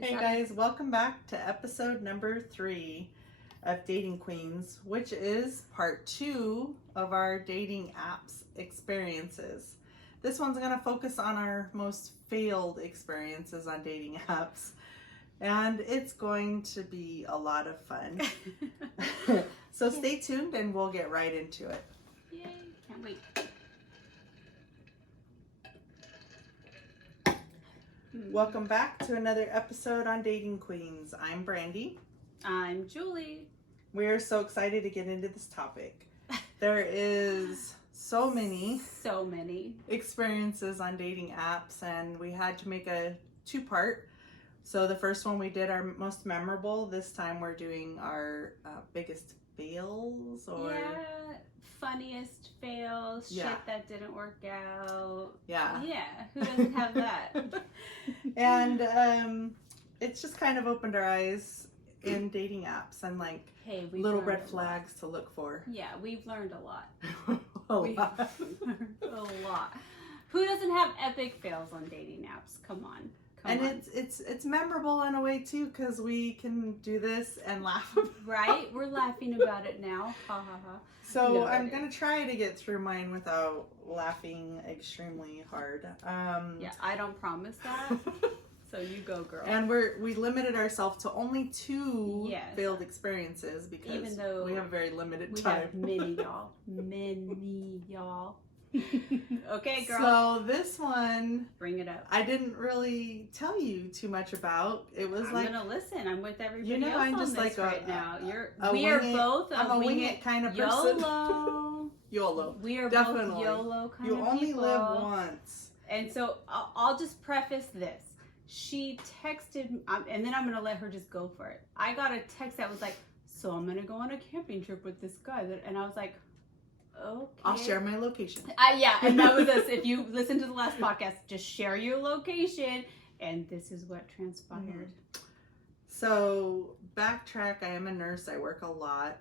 Hey guys, welcome back to episode number 3 of Dating Queens, which is part 2 of our dating apps experiences. This one's going to focus on our most failed experiences on dating apps, and it's going to be a lot of fun. So stay tuned and we'll get right into it. Yay, can't wait. Welcome back to another episode on Dating Queens. I'm Brandy. I'm Julie. We're so excited to get into this topic. There is so many experiences on dating apps, and we had to make a 2-part. So the first one we did our most memorable. This time we're doing our biggest fails, or funniest fails, shit that didn't work out. Yeah, who doesn't have that? And it's just kind of opened our eyes in dating apps and like little red flags to look for. Yeah, we've learned a lot. A lot. A lot. Who doesn't have epic fails on dating apps? Come on. And it's memorable in a way too, because we can do this and laugh about it. Right? We're laughing about it now. Ha ha ha. So I'm going to try to get through mine without laughing extremely hard. Yeah, I don't promise that. So you go, girl. And we limited ourselves to only 2 failed experiences because even though we have very limited time. We have many y'all. Okay, girl. So this one, bring it up. I didn't really tell you too much about. It was I'm gonna listen. I'm with everybody else I'm just on this like right now. We are both a wing it kind of person. YOLO. YOLO. We are definitely both YOLO kind you of only people. live once. And so I'll just preface this. She texted, and then I'm gonna let her just go for it. I got a text that was like, "So I'm gonna go on a camping trip with this guy," and I was like, okay. I'll share my location. And that was us. If you listen to the last podcast, just share your location. And this is what transpired. Mm-hmm. So, backtrack, I am a nurse. I work a lot.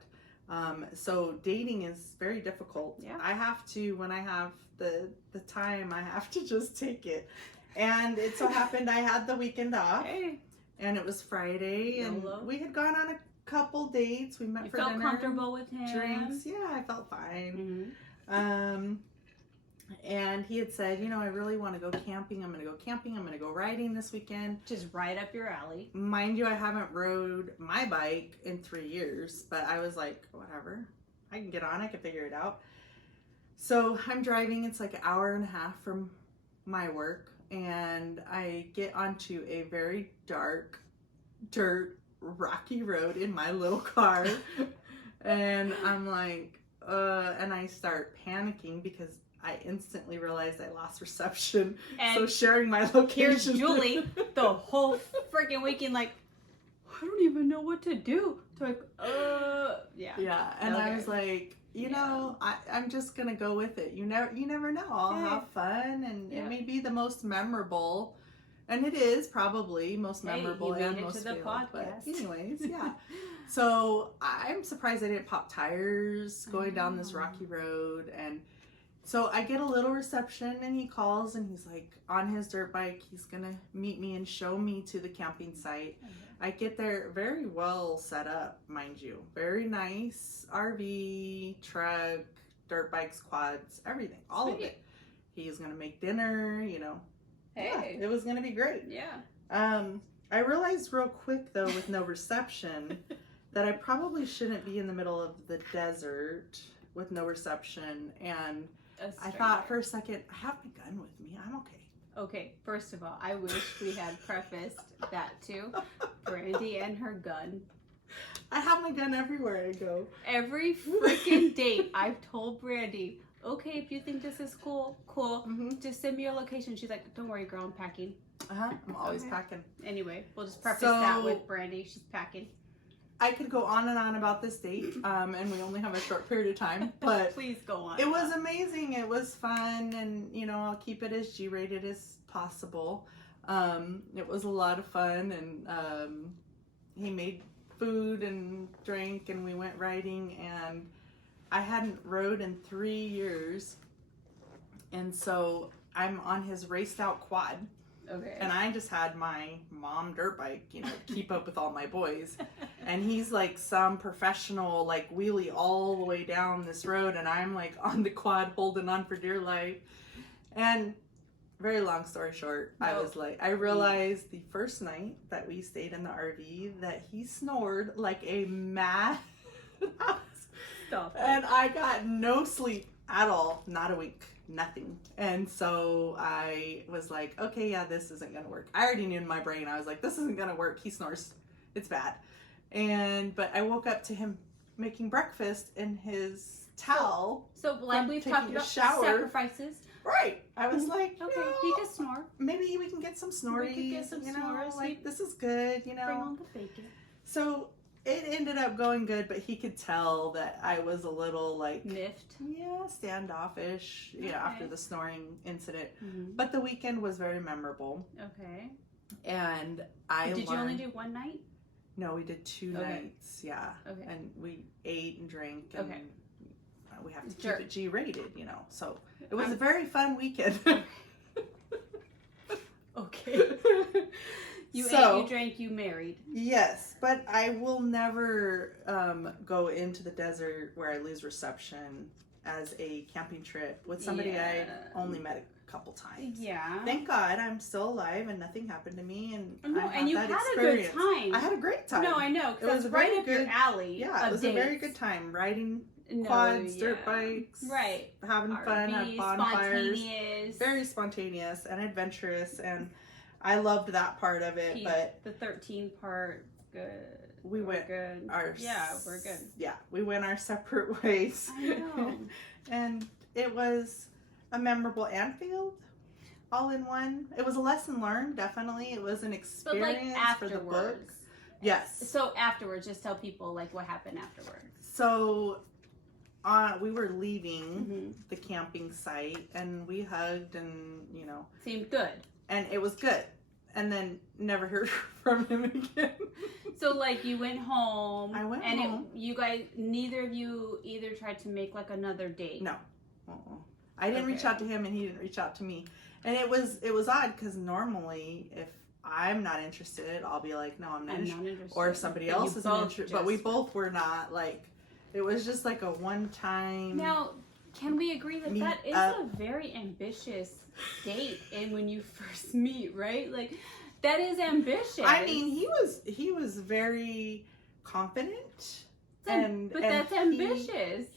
So, dating is very difficult. Yeah. I have to, when I have the time, I have to just take it. And it so happened I had the weekend off. Hey. And it was Friday. And we had gone on a couple dates. We met for dinner. You felt comfortable with him? Drinks. Yeah, I felt fine. Mm-hmm. And he had said, I really want to go camping. I'm going to go camping. I'm going to go riding this weekend. Just right up your alley. Mind you, I haven't rode my bike in 3 years, but I was like, whatever. I can get on. I can figure it out. So I'm driving. It's like an hour and a half from my work. And I get onto a very dark, dirt, rocky road in my little car. And I'm like, and I start panicking because I instantly realized I lost reception. And so sharing my location. Here's Julie the whole freaking weekend like, I don't even know what to do. So like, yeah. And I was like, I'm just gonna go with it. You never know. I'll have fun, and it may be the most memorable. And it is probably most memorable and most failed. But anyways, yeah. So I'm surprised I didn't pop tires going down this rocky road. And so I get a little reception, and he calls, and he's like on his dirt bike. He's gonna meet me and show me to the camping site. I get there very well set up, mind you. Very nice RV, truck, dirt bikes, quads, everything, all of it. He's gonna make dinner, Hey. Yeah, it was going to be great. Yeah. I realized real quick, though, with no reception, that I probably shouldn't be in the middle of the desert with no reception. And I thought for a second, I have my gun with me. I'm okay. Okay, first of all, I wish we had prefaced that too. Brandy and her gun. I have my gun everywhere I go. Every freaking date, I've told Brandy, okay, if you think this is cool. Mm-hmm. Just send me your location. She's like, don't worry, girl, I'm packing. I'm always packing. Anyway, we'll just preface that with Brandy. She's packing. I could go on and on about this date, and we only have a short period of time, but please go on. It was amazing. It was fun, and I'll keep it as G-rated as possible. It was a lot of fun, and he made food and drink, and we went riding, and I hadn't rode in 3 years, and so I'm on his raced out quad. Okay. And I just had my mom dirt bike, you know, to keep up with all my boys. And he's like some professional, like wheelie all the way down this road. And I'm like on the quad holding on for dear life. And very long story short, I realized the first night that we stayed in the RV that he snored like a mad Stop it. And I got no sleep at all, not a wink. Nothing. And so I was like, okay, yeah, this isn't gonna work. I already knew in my brain, I was like, this isn't gonna work. He snores. It's bad. But I woke up to him making breakfast in his towel. So like we've talked about sacrifices. Right. I was like, okay, he can snore. Maybe we can get some snories. We could get some snores. Like this is good, you know. Bring on the bacon. So it ended up going good, but he could tell that I was a little like miffed. Yeah, standoffish. Okay. Yeah, after the snoring incident. Mm-hmm. But the weekend was very memorable. Okay. And Did you only do one night? No, we did 2 nights. Yeah. Okay. And we ate and drank. And okay. We have to keep it G-rated, you know. So it was a very fun weekend. Okay. You ate, you drank, you married. Yes, but I will never go into the desert where I lose reception as a camping trip with somebody I only met a couple times. Yeah. Thank God I'm still alive and nothing happened to me. And no, and you had a good time. I had a great time. No, I know. It was right up your alley. Yeah, it was a very good time riding quads, dirt bikes, right? Having fun, have bonfires. Very spontaneous and adventurous, and I loved that part of it. But the 13 part, good. We're good. We're good. Yeah, we went our separate ways. I know. And it was a memorable and failed all in one. It was a lesson learned, definitely. It was an experience for the book. Yes. So afterwards, just tell people like what happened afterwards. So we were leaving the camping site and we hugged and, you know. Seemed good. And it was good. And then never heard from him again. So like you went home. I went home. You guys, neither of you either tried to make like another date. No. I didn't reach out to him and he didn't reach out to me. And it was odd because normally if I'm not interested, I'll be like, no, I'm not interested. Or if somebody else isn't interested. But we both were not. Like, it was just like a one-time. Now, can we agree that that is a very ambitious date and when you first meet, right? Like, that is ambitious. I mean, he was very confident. But that's ambitious.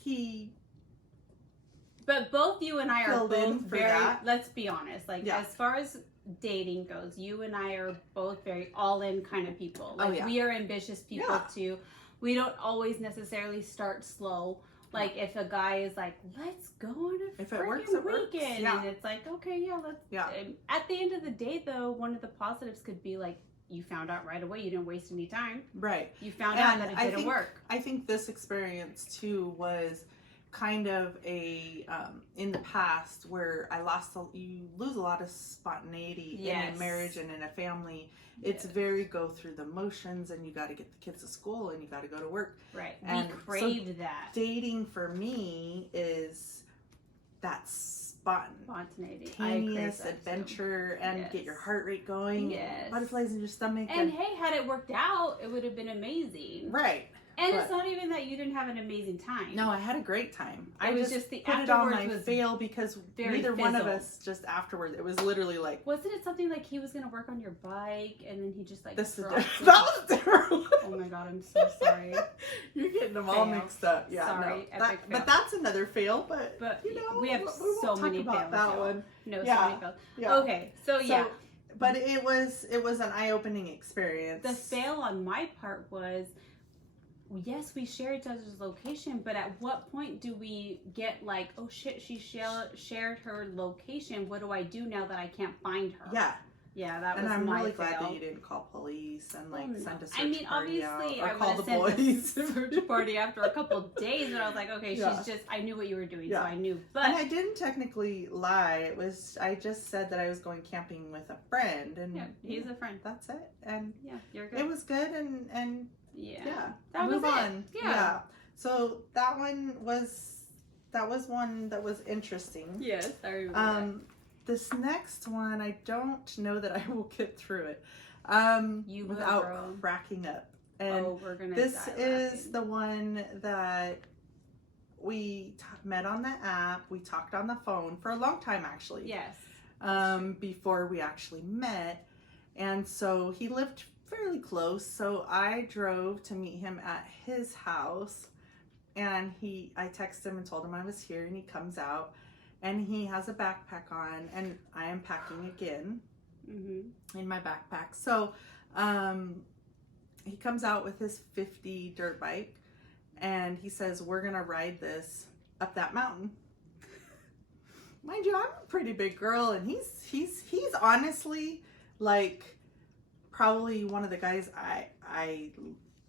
But both you and I are both very, let's be honest, like as far as dating goes, you and I are both very all-in kind of people. Like we are ambitious people too. We don't always necessarily start slow. Like if a guy is like, let's go on a freaking weekend. And it's like, okay, let's. Yeah. At the end of the day though, one of the positives could be like, you found out right away. You didn't waste any time. Right. You found out that it didn't work. I think this experience too was kind of a in the past where you lose a lot of spontaneity in a marriage and in a family. It's very go through the motions and you got to get the kids to school and you got to go to work. Right. And we craved that. Dating for me is that spontaneity, adventure and get your heart rate going. Yes. Butterflies in your stomach. And hey, had it worked out, it would have been amazing. Right. And it's not even that you didn't have an amazing time. No, I had a great time. I was just the put it on my fail because neither one of us just afterwards. It was literally like. Wasn't it something like he was going to work on your bike and then he just like. That was different. Oh my God, I'm so sorry. You're getting them all mixed up. Yeah, sorry. No. But that's another fail. But you know, we have so many fails. About that one. No, so many fails. Yeah. Okay, so But it was an eye-opening experience. The fail on my part was. Yes, we share each other's location, but at what point do we get like, oh shit, she shared her location. What do I do now that I can't find her? Yeah, that was my fail. And I'm really glad that you didn't call police and like send a search party obviously, out or call the boys. A search party after a couple of days, but I was like, okay, she's just. I knew what you were doing, so I knew. But and I didn't technically lie. I just said that I was going camping with a friend, and he's a friend. That's it. And you're good. It was good, and. That move was on. Yeah. So that one was one that was interesting. Yes, I remember. this next one, I don't know that I will get through it without cracking up. And we're gonna this die is laughing. the one that we met on the app. We talked on the phone for a long time, actually. Yes. Before we actually met. And so he lived fairly close. So I drove to meet him at his house. And I texted him and told him I was here. And he comes out. And he has a backpack on. And I am packing again in my backpack. So he comes out with his 50 dirt bike. And he says, we're going to ride this up that mountain. Mind you, I'm a pretty big girl, and he's honestly like probably one of the guys I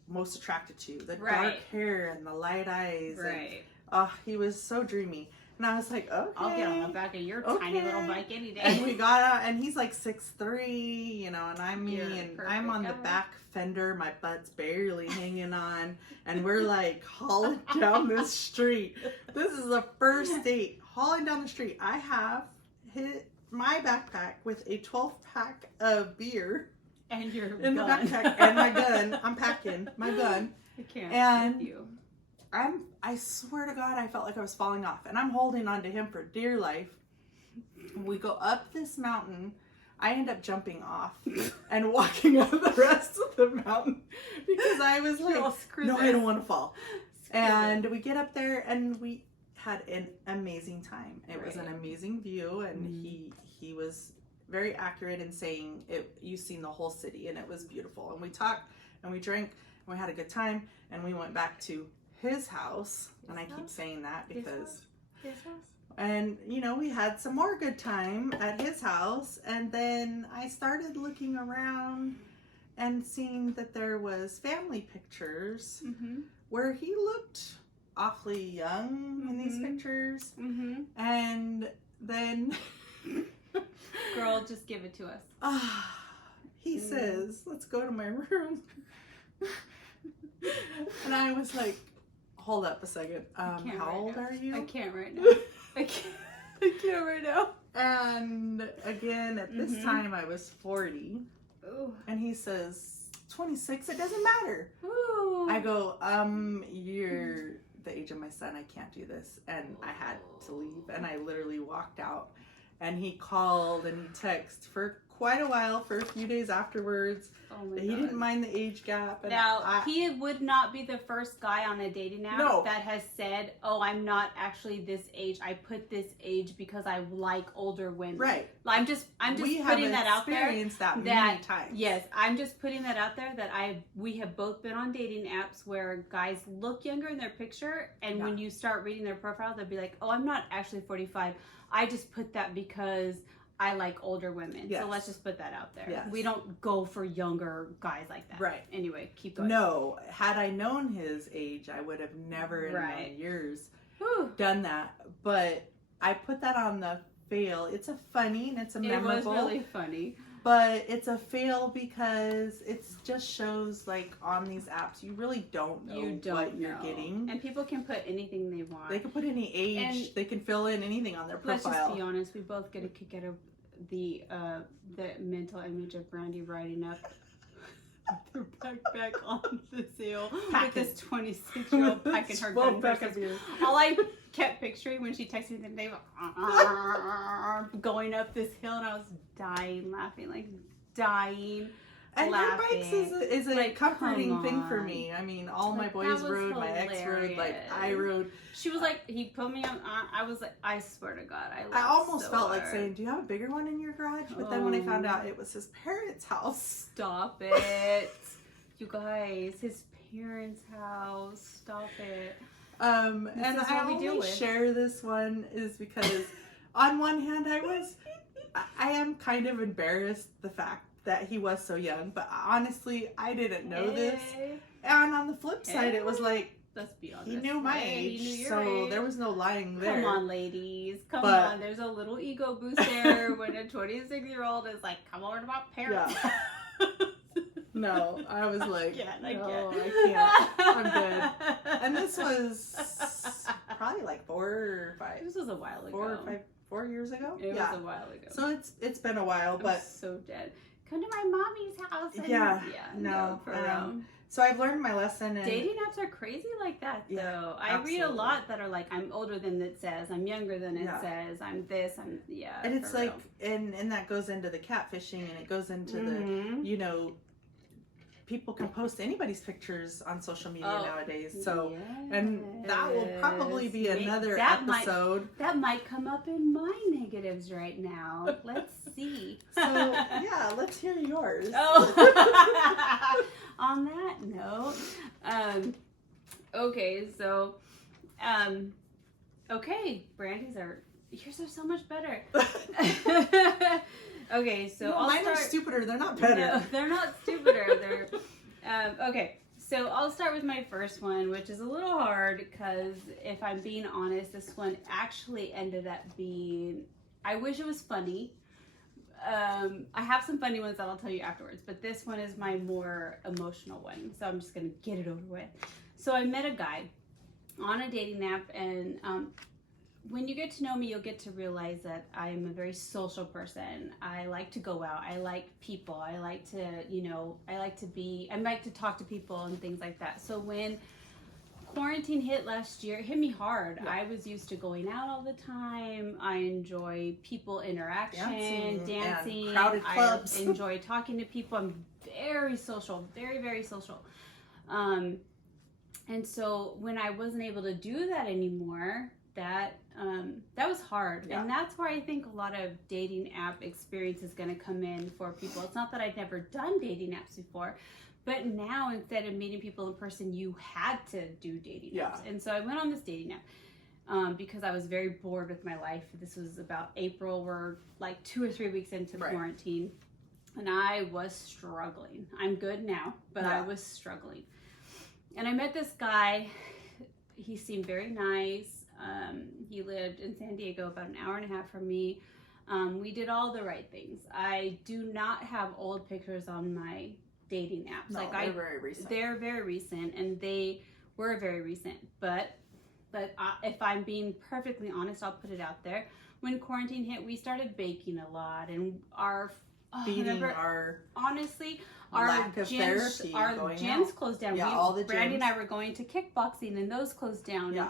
most attracted to. The dark hair and the light eyes. Right. And, he was so dreamy. And I was like, okay. I'll get on the back of your tiny little bike any day. And we got out, and he's like 6'3", you know, and I'm me, and I'm on the back fender. My butt's barely hanging on, and we're like hauling down this street. This is the first date. Hauling down the street. I have my backpack with a 12-pack of beer. And your in the backpack. And my gun. I'm packing my gun. I can't with you. I swear to God, I felt like I was falling off. And I'm holding on to him for dear life. We go up this mountain. I end up jumping off and walking up the rest of the mountain because I was like, no, I don't want to fall. And we get up there, and we had an amazing time. It was an amazing view, and he was very accurate in saying you've seen the whole city, and it was beautiful. And we talked, and we drank, and we had a good time, and we went back to his house. And I keep saying that because his house? And you know, we had some more good time at his house, and then I started looking around and seeing that there was family pictures where he looked awfully young in these pictures. And then girl, just give it to us. He says, let's go to my room. And I was like, hold up a second. How old are you? I can't right now. I can't right now. And again, at this time I was 40. Ooh. And he says, 26, it doesn't matter. Ooh. I go, you're the age of my son, I can't do this. And I had to leave, and I literally walked out. And he called and he texted for quite a while, for a few days afterwards. Oh my he God. didn't mind the age gap. And now, he would not be the first guy on a dating app that has said, oh, I'm not actually this age. I put this age because I like older women. Right. I'm just putting that out there. We have experienced that many times. Yes, I'm just putting that out there that we have both been on dating apps where guys look younger in their picture, and when you start reading their profile, they'll be like, oh, I'm not actually 45. I just put that because I like older women. Yes. So let's just put that out there. Yes. We don't go for younger guys like that. Right. Anyway, keep going. No, had I known his age, I would have never in my years done that. But I put that on the fail. It's a funny and it's a memorable. It was really funny. But it's a fail because it just shows, like, on these apps, you really don't know what you're getting. And people can put anything they want. They can put any age. And they can fill in anything on their profile. Let's just be honest. We both get a kick out of the mental image of Brandy riding up her backpack on the hill with this 26-year-old packing her gun. All I kept picturing when she texted me the day, going up this hill, and I was dying laughing. And your bikes is a like, comforting thing for me. I mean, all my boys rode, my ex rode, like I rode. She was like, he put me on. I was like, I swear to God, I almost felt like saying, "Do you have a bigger one in your garage?" But then when I found out it was his parents' house, stop it, you guys, his parents' house, stop it. And I only share this one is because, on one hand, I am kind of embarrassed the fact that he was so young, but honestly, I didn't know this. And on the flip side, it was like, let's be honest, he knew my age, so age. There was no lying there. Come on, ladies, come on. There's a little ego boost there when a 26-year-old is like, come over to my parents. Yeah. No, I was like, I can't. I'm good. And this was probably like 4 or 5. This was a while ago. 4 years ago. It was a while ago. So it's been a while, but I'm so dead. Come to my mommy's house. And no, for real. So I've learned my lesson. And dating apps are crazy like that, though. Yeah, I read a lot that are like, I'm older than it says, I'm younger than it says, I'm this, and it's like, and that goes into the catfishing, and it goes into the, you know, people can post anybody's pictures on social media nowadays. So, and that will probably be another episode. That might come up in my negatives right now. Let's see. So, yeah, let's hear yours. Oh. On that note, okay, so, okay, Brandy's yours are so much better. Okay, so mine are stupider. They're not better. No, they're not stupider. They're okay. So I'll start with my first one, which is a little hard because if I'm being honest, this one actually ended up being. I wish it was funny. I have some funny ones that I'll tell you afterwards, but this one is my more emotional one. So I'm just gonna get it over with. So I met a guy on a dating app, and when you get to know me, you'll get to realize that I'm a very social person. I like to go out. I like people. I like to, I like to talk to people and things like that. So when quarantine hit last year, it hit me hard. Yeah. I was used to going out all the time. I enjoy people interaction, dancing. Crowded clubs. I enjoy talking to people. I'm very social, very, very social. And so when I wasn't able to do that anymore, that was hard. Yeah. And that's where I think a lot of dating app experience is going to come in for people. It's not that I'd never done dating apps before, but now instead of meeting people in person, you had to do dating apps. And so I went on this dating app because I was very bored with my life. This was about April. We're like 2 or 3 weeks into quarantine, and I was struggling. I'm good now, but I was struggling. And I met this guy. He seemed very nice. He lived in San Diego, about an hour and a half from me. We did all the right things. I do not have old pictures on my dating apps. No, they're very recent. They're very recent, and they were very recent. But if I'm being perfectly honest, I'll put it out there. When quarantine hit, we started baking a lot, and our gyms closed down. Yeah, all the gyms. Brandy and I were going to kickboxing, and those closed down. Yeah.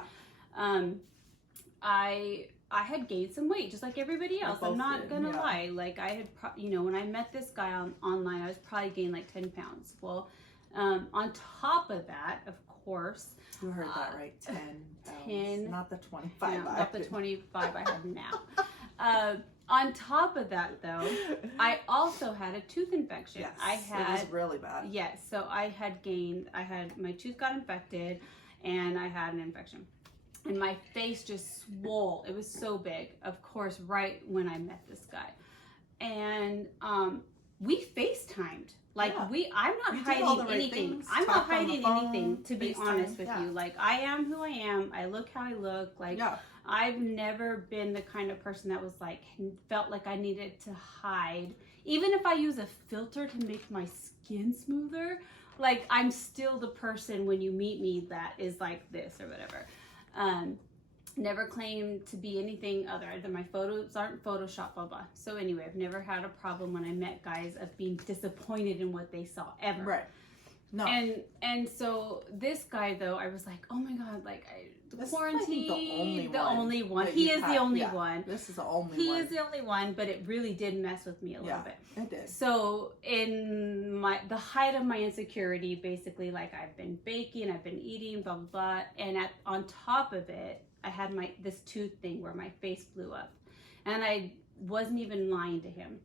I had gained some weight, just like everybody else. I'm not gonna lie. Like I had, when I met this guy online, I was probably gained like 10 pounds. Well, on top of that, of course. You heard that right, 10 pounds. 10. Not the 25. No, not the 25 I have now. On top of that, though, I also had a tooth infection. Yes, it was really bad. Yes, so my tooth got infected, and I had an infection. And my face just swole. It was so big, of course, right when I met this guy. And we FaceTimed. Like I'm not hiding anything. I'm not hiding anything, to be honest with you. Like I am who I am. I look how I look. Like I've never been the kind of person that was like felt like I needed to hide. Even if I use a filter to make my skin smoother, like I'm still the person when you meet me that is like this or whatever. Never claimed to be anything other than my photos aren't Photoshop, blah, blah. So anyway, I've never had a problem when I met guys of being disappointed in what they saw ever. Right. No. And so this guy though, I was like, oh my God, like quarantine, the only one. He is the only one. This is the only one. He is the only one, but it really did mess with me a little bit. It did. So in the height of my insecurity, basically, like I've been baking, I've been eating, blah, blah, blah. And on top of it, I had this tooth thing where my face blew up. And I wasn't even lying to him.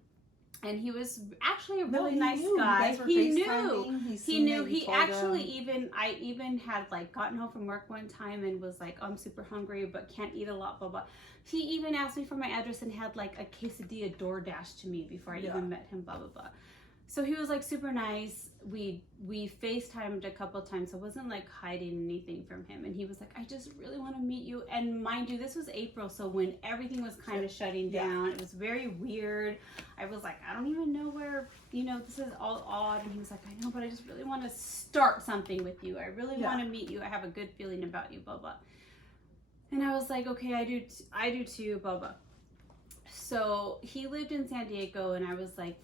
And he was actually a really nice guy. He knew. I even had like gotten home from work one time and was like, oh, I'm super hungry, but can't eat a lot, blah, blah. He even asked me for my address and had like a quesadilla DoorDash to me before I even met him, blah, blah, blah. So he was like super nice. We FaceTimed a couple of times. I wasn't like hiding anything from him. And he was like, I just really want to meet you. And mind you, this was April. So when everything was kind of shutting down, it was very weird. I was like, I don't even know where, this is all odd. And he was like, I know, but I just really want to start something with you. I really want to meet you. I have a good feeling about you, blah, blah. And I was like, okay, I do too, blah, blah. So he lived in San Diego, and I was like,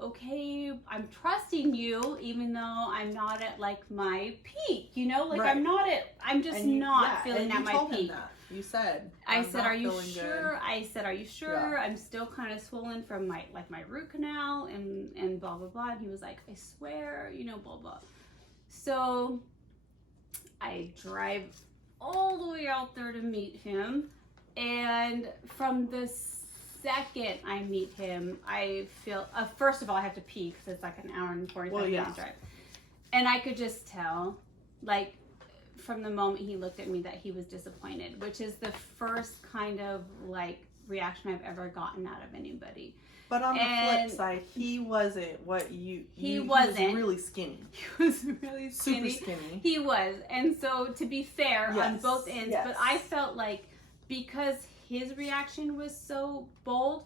okay, I'm trusting you, even though I'm not at like my peak, you know, like right. I'm just not feeling at my peak. That. You said, I said, are you sure? Good. I said, are you sure? Yeah. I'm still kind of swollen from my root canal and blah, blah, blah. And he was like, I swear, you know, blah, blah. So I drive all the way out there to meet him. And from the second I meet him, I feel, first of all, I have to pee because it's like an hour and 45 minute drive. And I could just tell, like, from the moment he looked at me that he was disappointed, which is the first kind of, like, reaction I've ever gotten out of anybody. But on the flip side, he wasn't what you... He wasn't. He was really skinny. He was really skinny. Super skinny. He was. And so, to be fair, on both ends, but I felt like because his reaction was so bold,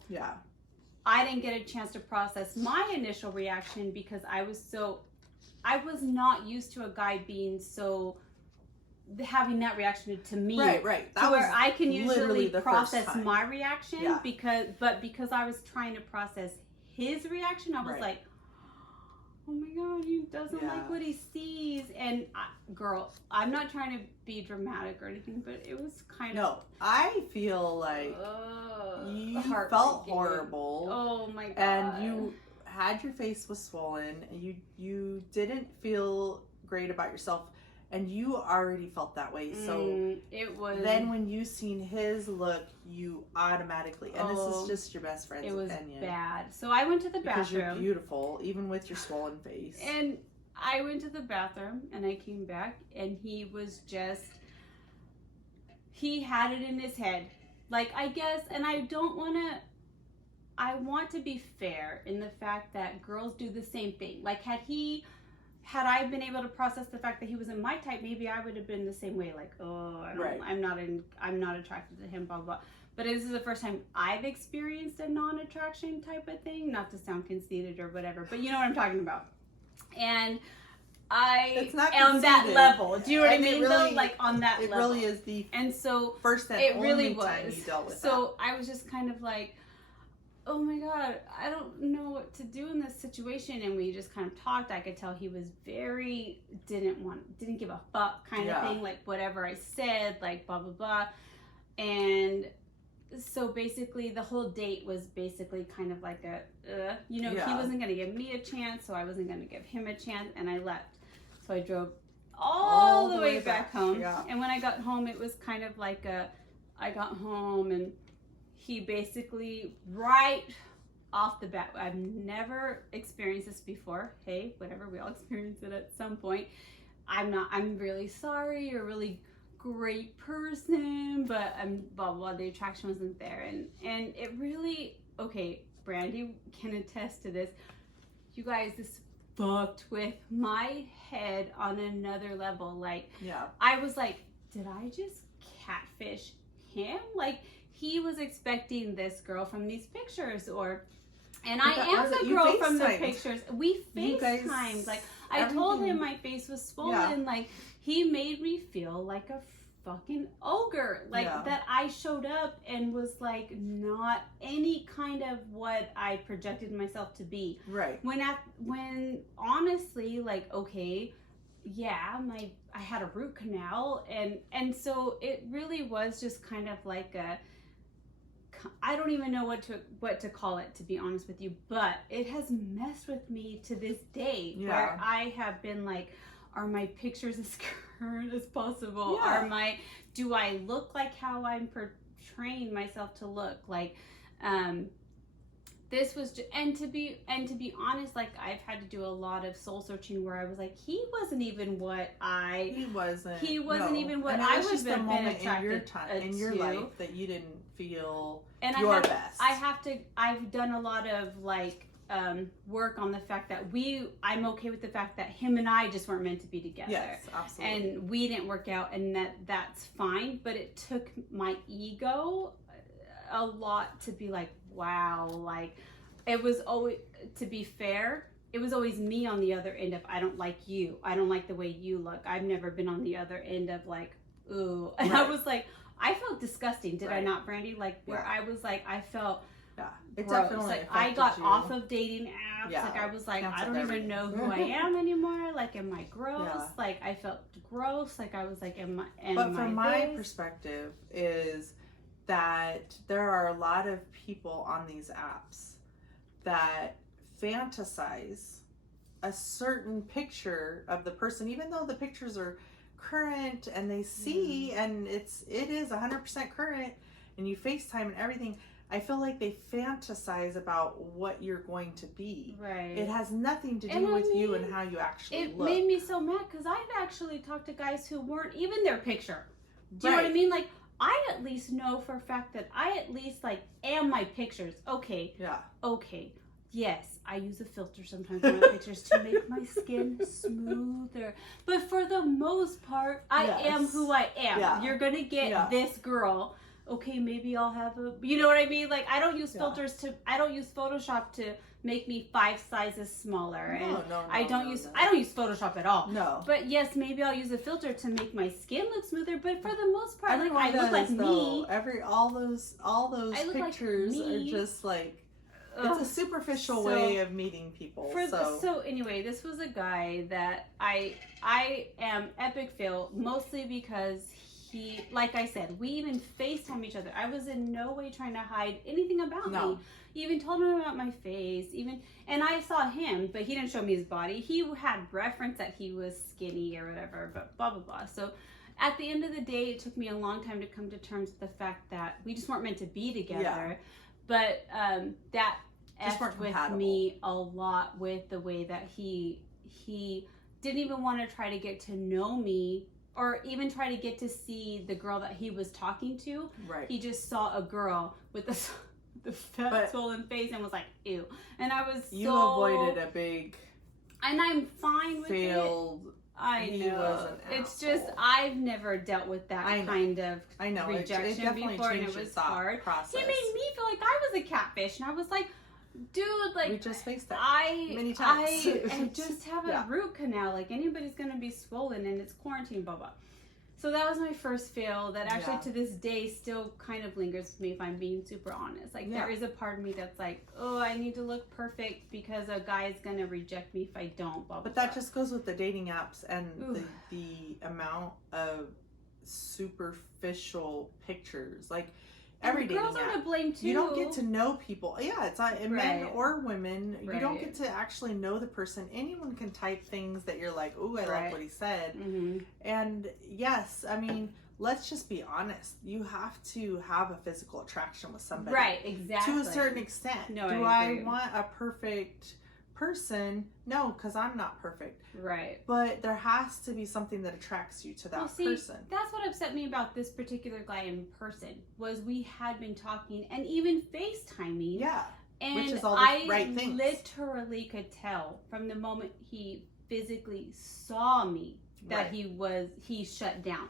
I didn't get a chance to process my initial reaction because I was not used to a guy being so, having that reaction to me. Right. That to where I can usually process my reaction because I was trying to process his reaction, I was like, oh my God, he doesn't like what he sees. And girl, I'm not trying to be dramatic or anything, but it was kind of... No, I feel like you felt horrible. Oh my God. And you had your face was swollen. And you didn't feel great about yourself. And you already felt that way. So it was... Then when you seen his look, you automatically... And this is just your best friend's opinion. It was bad. So I went to the bathroom. Because you're beautiful, even with your swollen face. And I went to the bathroom, and I came back, and he was just... He had it in his head. Like, I guess, and I don't want to... I want to be fair in the fact that girls do the same thing. Like, had I been able to process the fact that he wasn't my type, maybe I would have been the same way. Like, I'm not attracted to him, blah, blah. But this is the first time I've experienced a non-attraction type of thing. Not to sound conceited or whatever, but you know what I'm talking about. And I am that level. Do you know what I mean? Really, though? Like on that level. It really is the first and only time you dealt with that. So I was just kind of like, oh my God, I don't know what to do in this situation. And we just kind of talked. I could tell he was very, didn't give a fuck kind of thing. Like whatever I said, like blah, blah, blah. And so basically the whole date was basically kind of like he wasn't going to give me a chance. So I wasn't going to give him a chance. And I left. So I drove all the way back home. Yeah. And when I got home, it was kind of like I got home and he basically, right off the bat, I've never experienced this before. Hey, whatever, we all experience it at some point. I'm really sorry, you're a really great person, but blah, blah, the attraction wasn't there. And it really, okay, Brandy can attest to this. You guys, this fucked with my head on another level. Like, I was like, did I just catfish him? Like, he was expecting this girl from these pictures, and I am the girl from the pictures. We FaceTimed. Like, I told him my face was swollen. Like, he made me feel like a fucking ogre. Like, that I showed up and was like not any kind of what I projected myself to be. Right. When honestly, like, okay, I had a root canal, and so it really was just kind of like I don't even know what to call it, to be honest with you, but it has messed with me to this day, where I have been like, are my pictures as current as possible? Do I look like how I'm portraying myself to look? Like, this was just, and to be honest, like, I've had to do a lot of soul searching where I was like, he wasn't even what I was even what I would have been attracted in your life that you didn't feel best. I've done a lot of like work on the fact that I'm okay with the fact that him and I just weren't meant to be together. Yes, absolutely. And we didn't work out, and that's fine, but it took my ego a lot to be like, wow, like, it was always, to be fair, it was always me on the other end of, I don't like you, I don't like the way you look. I've never been on the other end of like, ooh. And I was like, I felt disgusting, did I not, Brandy? Like, where I was like, I felt Yeah, it gross. definitely Like, affected I got you. off of dating apps. Yeah, Like, I was like, I canceled don't everything. even know who I am anymore. Like, am I gross? Yeah. Like, I felt gross. Like, I was like, But from my perspective is that there are a lot of people on these apps that fantasize a certain picture of the person, even though the pictures are current and they see and it is 100% current, and you FaceTime and everything. I feel like they fantasize about what you're going to be. Right. It has nothing to do with you and how you actually look. It made me so mad because I've actually talked to guys who weren't even their picture. Do you know what I mean? Like, I at least know for a fact that I at least, like, am my pictures. Okay. Yeah. Okay. Yes, I use a filter sometimes on my pictures to make my skin smoother. But for the most part, I am who I am. Yeah. You're going to get this girl. Okay, maybe I'll have a, you know what I mean? Like, I don't use filters I don't use Photoshop to make me 5 sizes smaller. I don't use Photoshop at all. No. But yes, maybe I'll use a filter to make my skin look smoother, but for the most part, like, I look like me. All those pictures are just like, it's a superficial way of meeting people. So anyway, this was a guy that I am epic fail, mostly because he, like I said, we even FaceTime each other. I was in no way trying to hide anything about me. He even told me about my face, and I saw him, but he didn't show me his body. He had reference that he was skinny or whatever, but blah, blah, blah. So at the end of the day, it took me a long time to come to terms with the fact that we just weren't meant to be together. Yeah. But that effed with me a lot with the way that he didn't even want to try to get to know me or even try to get to see the girl that he was talking to. Right. He just saw a girl with the fat swollen face and was like, ew. And I was You avoided a big... And I'm fine with failed. It. I know. It's just, I've never dealt with that kind of rejection before, and it was hard. Process. He made me feel like I was a catfish, and I was like, dude, like, we just faced that many times. I just have a root canal. Like, anybody's gonna be swollen, and it's quarantine, blah blah. So that was my first fail that actually to this day still kind of lingers with me, if I'm being super honest. Like, there is a part of me that's like, oh, I need to look perfect because a guy is gonna reject me if I don't, blah blah. But that just goes with the dating apps and the amount of superficial pictures. Like, every dating girls app, are to blame too. You don't get to know people. Yeah, it's not men or women. You don't get to actually know the person. Anyone can type things that you're like, ooh, I like what he said. Mm-hmm. And yes, I mean, let's just be honest. You have to have a physical attraction with somebody. Right, exactly. To a certain extent. No, Do I want a perfect person? No, because I'm not perfect. Right. But there has to be something that attracts you to that person. That's what upset me about this particular guy in person, was we had been talking and even FaceTiming. Yeah. And which is all the right things. I literally could tell from the moment he physically saw me that he shut down.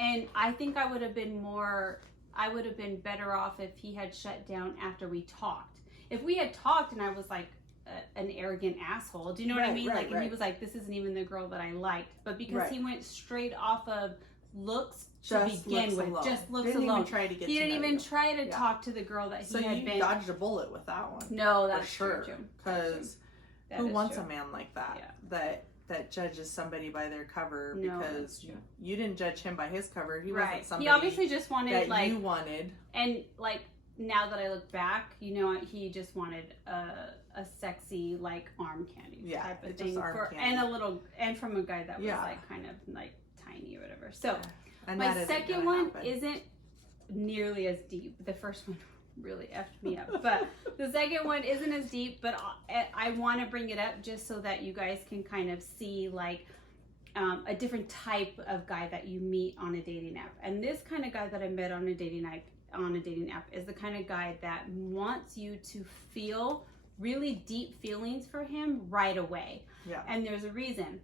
And I think I would have been better off if he had shut down after we talked. If we had talked and I was like, an arrogant asshole. Do you know what I mean? And he was like, this isn't even the girl that I liked. But because he went straight off of looks to begin with, just looks alone. Even try to get he didn't even try to talk to the girl that he had been. So you dodged a bullet with that one. No, that's for sure. Because who wants true. a man like that? That judges somebody by their cover, because you didn't judge him by his cover. He wasn't somebody. He obviously just wanted that you wanted. And like, now that I look back, he just wanted a sexy, like, arm candy type of thing and from a guy that was like kind of like tiny or whatever. So my second one isn't nearly as deep. The first one really effed me up, but the second one isn't as deep. But I want to bring it up just so that you guys can kind of see like a different type of guy that you meet on a dating app. And this kind of guy that I met on a dating app is the kind of guy that wants you to feel really deep feelings for him right away. Yeah. And there's a reason.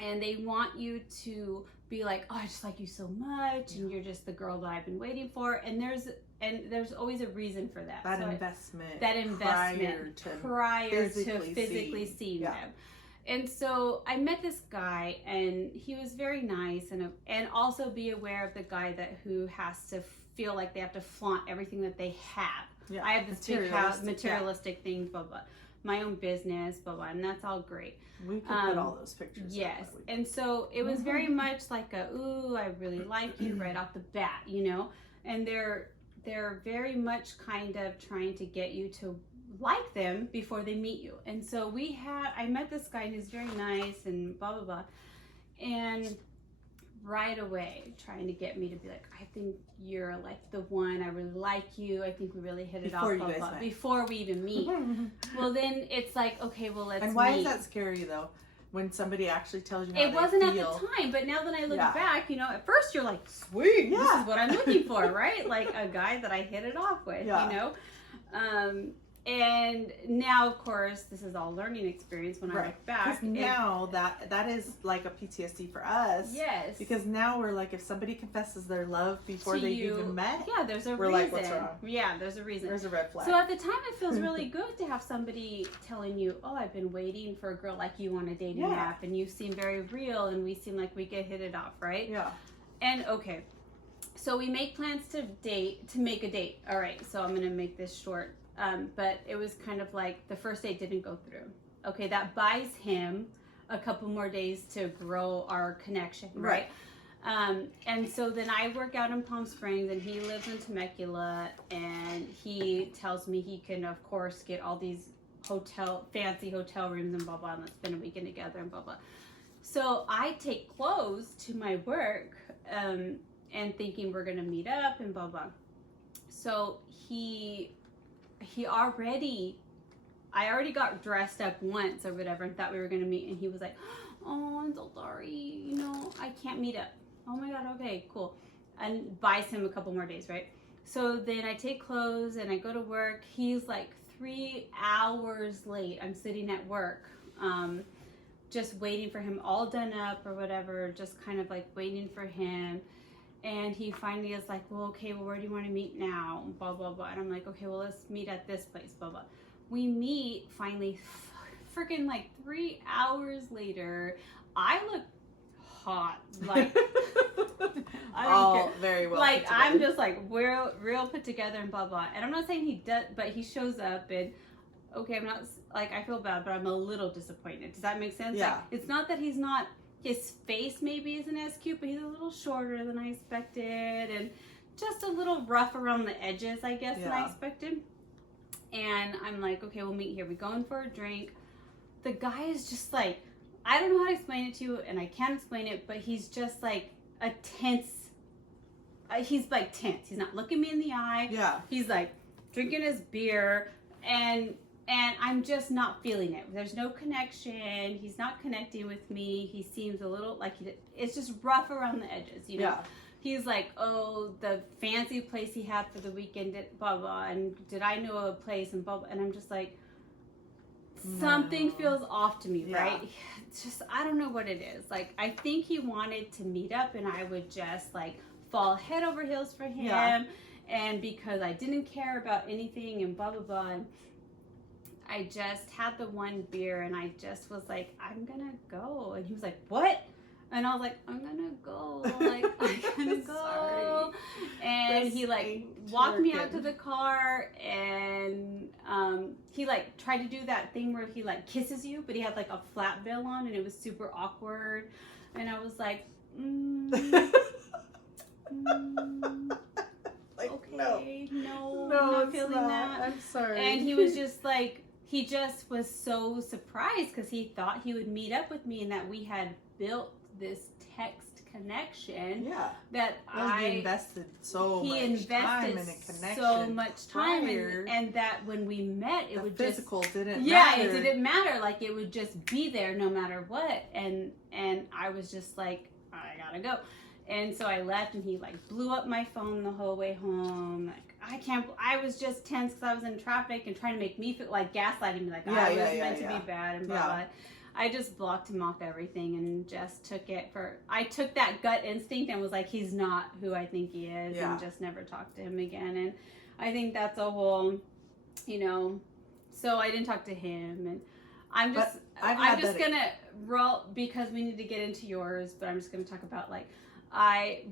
And they want you to be like, oh, I just like you so much, and you're just the girl that I've been waiting for. And there's always a reason for that. That investment prior to physically seeing them. And so I met this guy, and he was very nice, and also be aware of the guy who has to feel like they have to flaunt everything that they have. Yeah. I have this big house, materialistic things, blah, blah. My own business, blah, blah. And that's all great. We could put all those pictures. Yes. And so it was very much like ooh, I really like you right off the bat, you know? And they're very much kind of trying to get you to like them before they meet you. And so I met this guy and he's very nice and blah, blah, blah. And right away trying to get me to be like, I think you're like the one, I really like you, I think we really hit it off, blah, blah, before we even meet. Well, then it's like, okay, well, let's And why meet. is that scary though, when somebody actually tells you how it wasn't at the time, but now that I look back, you know, at first you're like, sweet, this is what I'm looking for, right? Like a guy that I hit it off with, you know? And now, of course, this is all learning experience when I look back. Now that is like a PTSD for us. Yes. Because now we're like, if somebody confesses their love before they've even met, there's a reason. We're like, what's wrong? Yeah, there's a reason. There's a red flag. So at the time, it feels really good to have somebody telling you, oh, I've been waiting for a girl like you on a dating app, and you seem very real, and we seem like we could hit it off, right? Yeah. And okay, so we make plans to make a date. All right, so I'm gonna make this short. But it was kind of like the first date didn't go through. Okay, that buys him a couple more days to grow our connection, right? And so then I work out in Palm Springs and he lives in Temecula, and he tells me he can, of course, get all these fancy hotel rooms and blah, blah, and let's spend a weekend together and blah, blah. So I take clothes to my work and thinking we're going to meet up and blah, blah. So I already got dressed up once or whatever and thought we were going to meet, and he was like, oh, I'm so sorry, you know, I can't meet up. Oh my God, okay, cool. And buys him a couple more days, right? So then I take clothes and I go to work. He's like 3 hours late. I'm sitting at work, just waiting for him, all done up or whatever, just kind of like waiting for him. And he finally is like, well, okay, well, where do you want to meet now? Blah, blah, blah. And I'm like, okay, well, let's meet at this place, blah, blah. We meet finally, freaking like 3 hours later. I look hot. Like, I don't care. Very well. Like, I'm just like real put together and blah, blah. And I'm not saying he does, but he shows up and, okay, I'm not, like, I feel bad, but I'm a little disappointed. Does that make sense? Yeah. Like, it's not that he's not, his face maybe isn't as cute, but he's a little shorter than I expected, and just a little rough around the edges, I guess, than I expected. And I'm like, okay, we'll meet here. We're going for a drink. The guy is just like, I don't know how to explain it to you, and I can't explain it, but he's just like a tense, he's like tense. He's not looking me in the eye. Yeah. He's like drinking his beer, and I'm just not feeling it. There's no connection. He's not connecting with me. He seems a little like it's just rough around the edges, you know? Yeah. He's like, oh, the fancy place he had for the weekend, blah, blah, and did I know a place and blah, blah. And I'm just like, something feels off to me, right? It's just, I don't know what it is. Like, I think he wanted to meet up and I would just like fall head over heels for him. Yeah. And because I didn't care about anything and blah, blah, blah. And I just had the one beer and I just was like, I'm gonna go. And he was like, what? And I was like, I'm gonna go. Like, I'm gonna go. Sorry. And he like walked me out to the car, and he like tried to do that thing where he like kisses you, but he had like a flat bill on and it was super awkward. And I was like, like, okay, no, I'm not feeling that. I'm sorry. And he was just like, he just was so surprised because he thought he would meet up with me and that we had built this text connection. Yeah. That he invested so much time in a connection. So much time, and that when we met, it would just physical didn't matter. Yeah, it didn't matter. Like, it would just be there no matter what. And I was just like, I gotta go. And so I left, and he like blew up my phone the whole way home. Like, I was just tense because I was in traffic and trying to make me feel like gaslighting me, like I was meant to be bad and blah blah. I just blocked him off everything and just took I took that gut instinct and was like, he's not who I think he is, and just never talked to him again. And I think that's a whole, you know, so I didn't talk to him, and I'm just gonna roll because we need to get into yours, but I'm just gonna talk about like,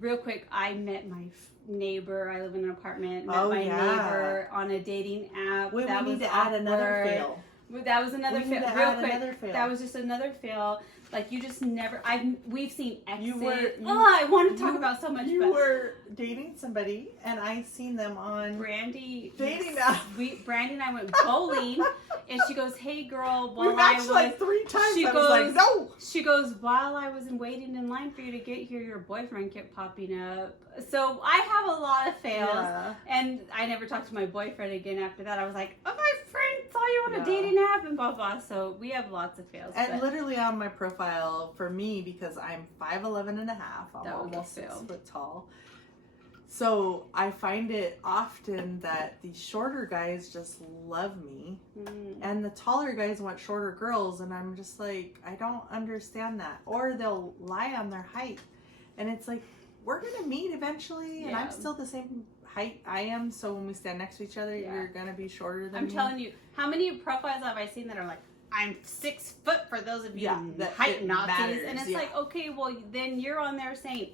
real quick, I met my neighbor. I live in an apartment. Met Oh, my yeah. neighbor on a dating app. Wait, that we was need to add another awkward. fail. That was another fail. Real quick, another fail. that was just another fail. Like, you just never. We've seen exes. I want to talk about so much. You were dating somebody, and I seen them on Brandy dating app. Brandy and I went bowling, and she goes, "Hey, girl, we matched like 3 times. She I goes, was like, no. She goes, while I was waiting in line for you to get here, your boyfriend kept popping up. So I have a lot of fails, and I never talked to my boyfriend again after that. I was like, oh, my friend saw you on a dating app and blah blah. So we have lots of fails. And literally on my profile for me, because I'm 5'11" and a half, I'm almost 6 foot tall. So I find it often that the shorter guys just love me, and the taller guys want shorter girls, and I'm just like, I don't understand that. Or they'll lie on their height, and it's like, we're gonna meet eventually, and I'm still the same height I am. So when we stand next to each other, you're gonna be shorter than me. I'm telling you, how many profiles have I seen that are like, I'm 6 foot for those of you height Nazis, matters, and it's like, okay, well then you're on there saying,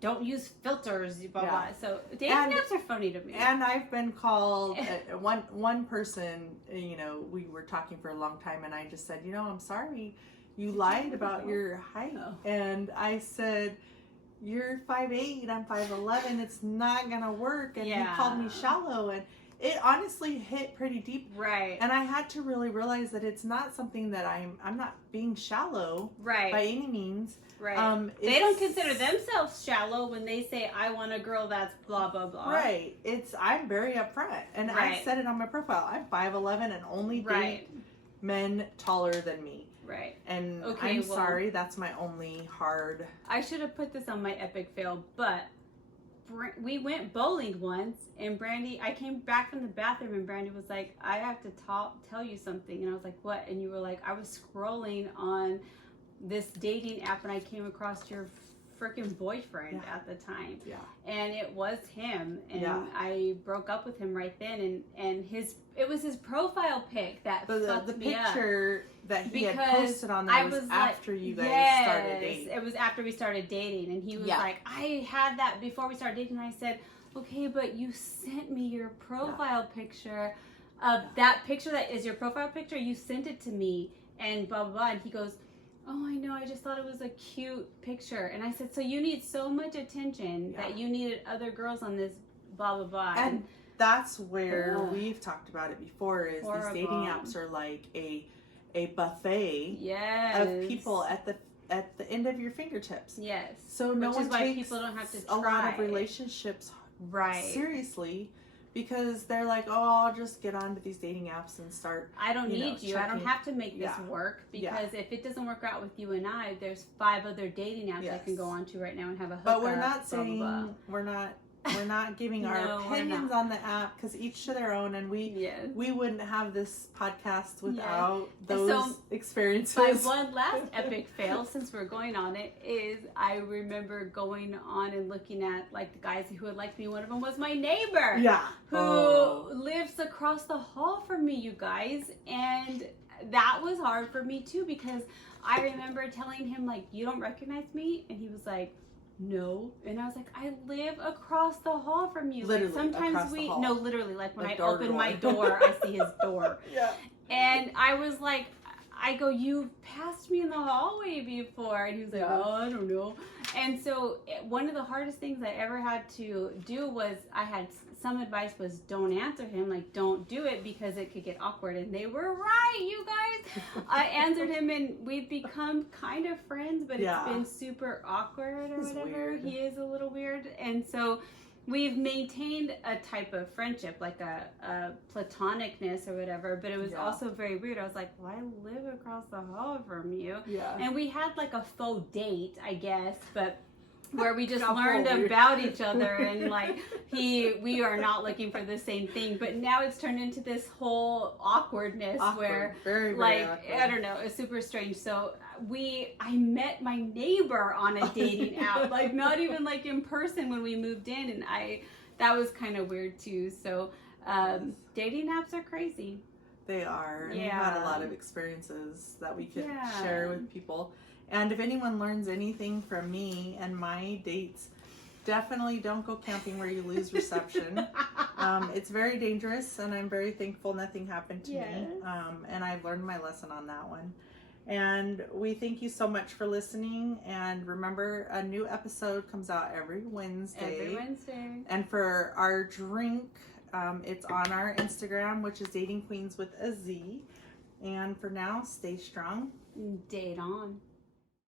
don't use filters, blah blah. So dating apps are funny to me. And I've been called one person. You know, we were talking for a long time, and I just said, you know, I'm sorry, you lied about your height, and I said, you're 5'8", I'm 5'11", it's not gonna work, and he called me shallow, and it honestly hit pretty deep. Right. And I had to really realize that it's not something that I'm not being shallow by any means. Right. They don't consider themselves shallow when they say, I want a girl that's blah, blah, blah. Right. I'm very upfront. And I said it on my profile. I'm 5'11" and only date men taller than me. Right. And I'm sorry, that's my only hard... I should have put this on my epic fail, but we went bowling once, and Brandy, I came back from the bathroom, and Brandy was like, I have to tell you something. And I was like, what? And you were like, I was scrolling on this dating app, and I came across your freaking boyfriend at the time. Yeah. And it was him, and I broke up with him right then, and it was his profile pic that fucked me up. The picture that he had posted on there was after you guys started dating. It was after we started dating, and he was like, I had that before we started dating, and I said, okay, but you sent me your profile picture of that picture that is your profile picture, you sent it to me, and blah, blah, blah, and he goes, oh, I know, I just thought it was a cute picture. And I said, so you need so much attention that you needed other girls on this blah, blah, blah. And that's where we've talked about it before, is these dating apps are like a buffet of people at the end of your fingertips. Yes. So no one takes people don't have to a lot of relationships seriously, because they're like, oh, I'll just get onto these dating apps and start. I don't need you. I don't have to make this work, because if it doesn't work out with you and I, there's 5 other dating apps I can go onto right now and have a hookup. But we're not saying we're not giving our opinions on the app, because each to their own, and we wouldn't have this podcast without those experiences. My one last epic fail, since we're going on it, is I remember going on and looking at like the guys who had liked me. One of them was my neighbor, who lives across the hall from me, you guys, and that was hard for me too, because I remember telling him, like, you don't recognize me, and he was like, no. And I was like, I live across the hall from you. Literally, like, sometimes literally, like when I open my door, I see his door. And I was like, I go, you passed me in the hallway before. And he was like, oh, I don't know. And so one of the hardest things I ever had to do was, I had some advice was, don't answer him, like, don't do it, because it could get awkward. And they were right, you guys. I answered him, and we've become kind of friends, but it's been super awkward or whatever. Weird. He is a little weird. And so we've maintained a type of friendship, like a platonicness or whatever, but it was also very weird. I was like, well, I live across the hall from you. And we had like a faux date, I guess, but where we just learned about each other, and like we are not looking for the same thing, but now it's turned into this whole awkwardness where very like awkward. I don't know, it's super strange. So I met my neighbor on a dating app, like not even like in person when we moved in, and that was kind of weird too. So dating apps are crazy. They are, and we had a lot of experiences that we could share with people. And if anyone learns anything from me and my dates, definitely don't go camping where you lose reception. It's very dangerous, and I'm very thankful nothing happened to me. And I've learned my lesson on that one. And we thank you so much for listening. And remember, a new episode comes out every Wednesday. Every Wednesday. And for our drink, it's on our Instagram, which is Dating Queenz with a Z. And for now, stay strong. Date on.